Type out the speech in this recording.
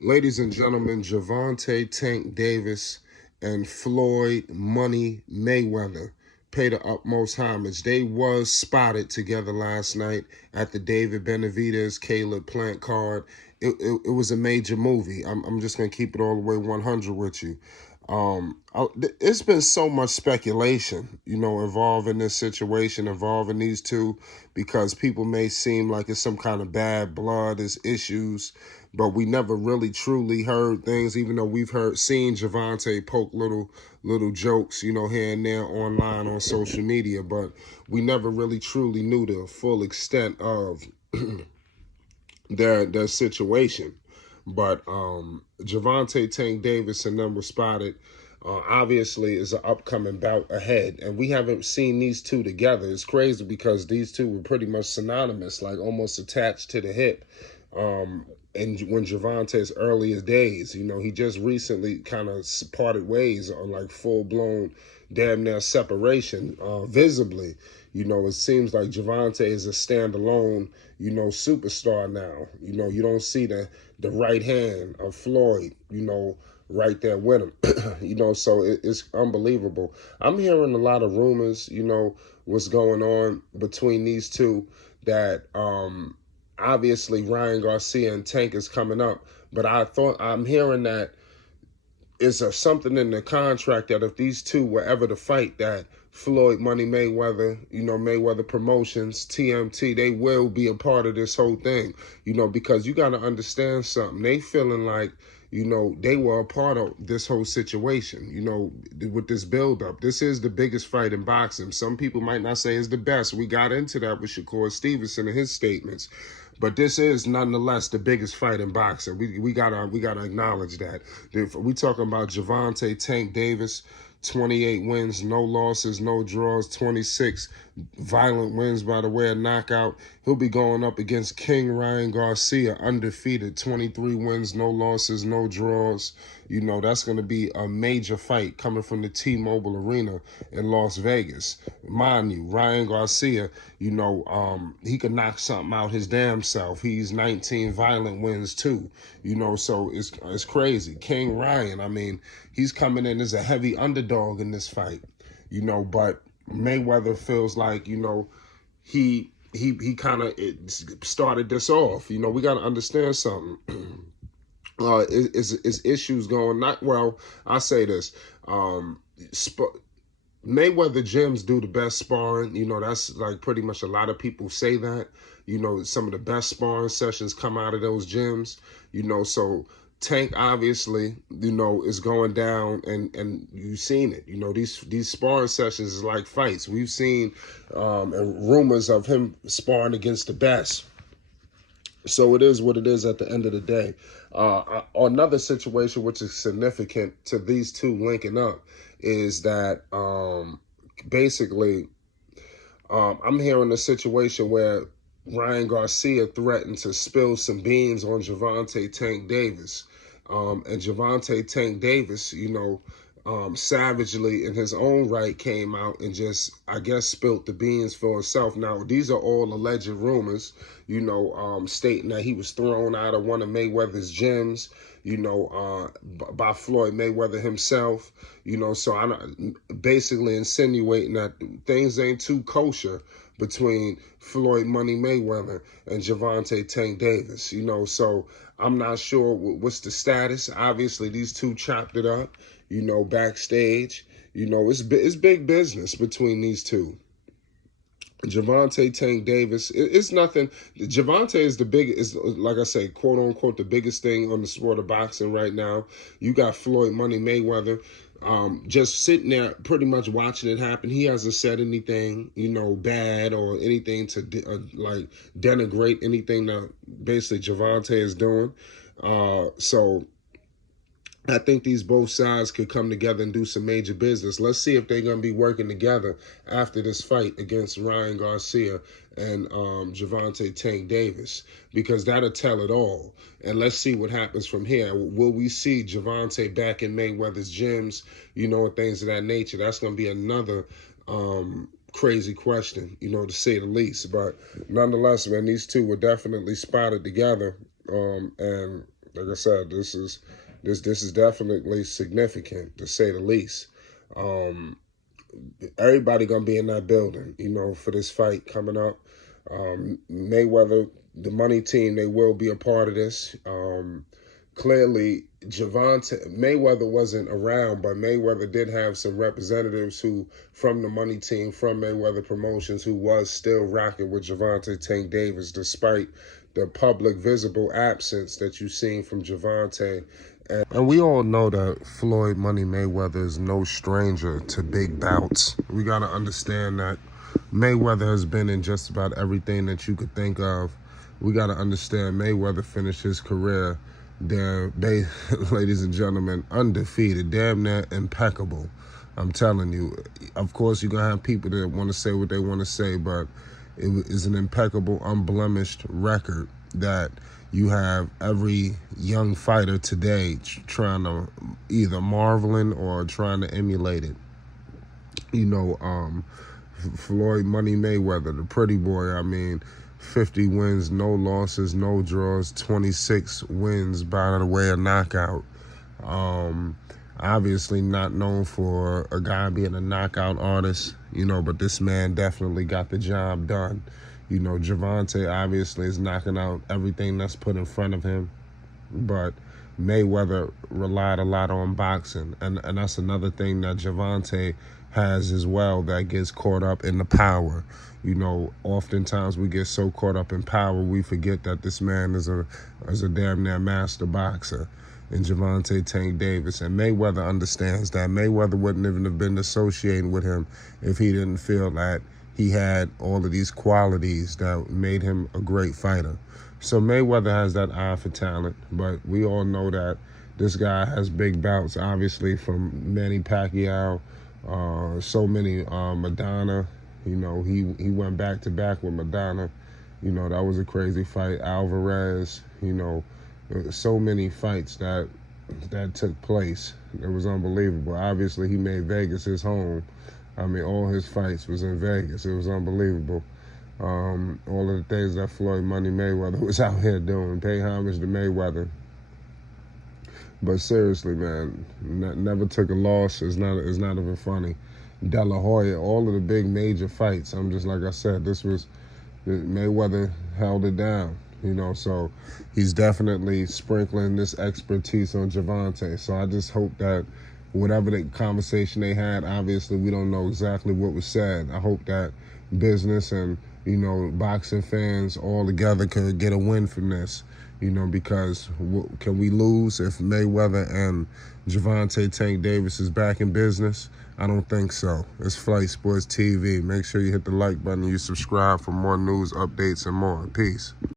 Ladies and gentlemen, Gervonta Tank Davis and Floyd Money Mayweather pay the utmost homage. They was spotted together last night at the David Benavidez Caleb Plant card. It was a major movie. I'm just gonna keep it all the way 100 with you. It's been so much speculation, involved in this situation, involving these two, because people may seem like it's some kind of bad blood, it's issues, but we never really truly heard things, even though we've seen Gervonta poke little jokes, here and there online on social media, but we never really truly knew the full extent of their situation. But Gervonta Tank Davis and them were spotted. Obviously, is an upcoming bout ahead, and we haven't seen these two together. It's crazy because these two were pretty much synonymous, like almost attached to the hip. And when Gervonta's earliest days, he just recently kind of parted ways on like full blown, damn near separation, visibly. It seems like Gervonta is a standalone, superstar now. You don't see the right hand of Floyd, right there with him. So it's unbelievable. I'm hearing a lot of rumors, what's going on between these two, that obviously Ryan Garcia and Tank is coming up. But I'm hearing that is there something in the contract that if these two were ever to fight, that Floyd Money Mayweather, Mayweather Promotions, TMT, they will be a part of this whole thing, because you got to understand something. They feeling like, they were a part of this whole situation, with this buildup. This is the biggest fight in boxing. Some people might not say it's the best. We got into that with Shakur Stevenson and his statements. But this is nonetheless the biggest fight in boxing. We gotta acknowledge that. If we talking about Gervonta Tank Davis, 28 wins, no losses, no draws, 26 violent wins by the way of knockout. He'll be going up against King Ryan Garcia, undefeated, 23 wins, no losses, no draws. That's going to be a major fight coming from the T-Mobile Arena in Las Vegas. Mind you, Ryan Garcia, he could knock something out his damn self. He's 19 violent wins too, so it's crazy. King Ryan, I mean, he's coming in as a heavy underdog in this fight, but Mayweather feels like, he kind of started this off. We got to understand something. Is issues going not well. I say this. Mayweather gyms do the best sparring. That's like pretty much a lot of people say that. Some of the best sparring sessions come out of those gyms. So Tank obviously, is going down, and you've seen it. These sparring sessions is like fights. We've seen rumors of him sparring against the best. So it is what it is at the end of the day. Another situation which is significant to these two linking up is that basically I'm hearing a situation where Ryan Garcia threatened to spill some beans on Gervonta Tank Davis. And Gervonta Tank Davis, savagely in his own right came out and just, I guess, spilt the beans for himself. Now, these are all alleged rumors, stating that he was thrown out of one of Mayweather's gyms, by Floyd Mayweather himself, so I'm basically insinuating that things ain't too kosher between Floyd Money Mayweather and Gervonta Tank Davis, so I'm not sure what's the status. Obviously, these two chopped it up, backstage. It's big business between these two. Gervonta Tank Davis, it's nothing. Gervonta is like I say, quote unquote, the biggest thing on the sport of boxing right now. You got Floyd Money Mayweather, just sitting there pretty much watching it happen. He hasn't said anything, bad or anything to like denigrate anything that basically Gervonta is doing. So I think these both sides could come together and do some major business. Let's see if they're going to be working together after this fight against Ryan Garcia and Gervonta Tank Davis, because that'll tell it all. And let's see what happens from here. Will we see Gervonta back in Mayweather's gyms, and things of that nature? That's going to be another crazy question, to say the least. But nonetheless, man, these two were definitely spotted together. And Like I said, this is definitely significant, to say the least. Um, Everybody gonna be in that building, for this fight coming up. Mayweather, the money team, they will be a part of this. Clearly, Mayweather wasn't around, but Mayweather did have some representatives who, from the money team, from Mayweather Promotions, who was still rocking with Gervonta Tank Davis, despite the public visible absence that you've seen from Gervonta. And we all know that Floyd Money Mayweather is no stranger to big bouts. We got to understand that Mayweather has been in just about everything that you could think of. We got to understand Mayweather finished his career there, ladies and gentlemen, undefeated, damn near impeccable. I'm telling you. Of course, you're going to have people that want to say what they want to say, but it is an impeccable, unblemished record that you have every young fighter today trying to either marveling or trying to emulate it. Floyd Money Mayweather, the pretty boy, 50 wins, no losses, no draws, 26 wins by the way of knockout. Obviously not known for a guy being a knockout artist, but this man definitely got the job done. Gervonta obviously is knocking out everything that's put in front of him, but Mayweather relied a lot on boxing, and that's another thing that Gervonta has as well, that gets caught up in the power. Oftentimes we get so caught up in power we forget that this man is a damn near master boxer in Gervonta Tank Davis, and Mayweather understands that. Mayweather wouldn't even have been associating with him if he didn't feel that he had all of these qualities that made him a great fighter. So Mayweather has that eye for talent, but we all know that this guy has big bouts, obviously, from Manny Pacquiao, so many, Madonna. He went back to back with Madonna. That was a crazy fight. Alvarez, so many fights that took place. It was unbelievable. Obviously, he made Vegas his home. All his fights was in Vegas. It was unbelievable. All of the things that Floyd Money Mayweather was out here doing. Pay homage to Mayweather. But seriously, man, never took a loss. It's not even funny. De La Hoya, all of the big major fights. I'm just, like I said, Mayweather held it down. So he's definitely sprinkling this expertise on Gervonta. So I just hope that whatever the conversation they had, obviously we don't know exactly what was said. I hope that business and, boxing fans all together could get a win from this, because can we lose if Mayweather and Gervonta Tank Davis is back in business? I don't think so. It's Flight Sports TV. Make sure you hit the like button and you subscribe for more news, updates, and more. Peace.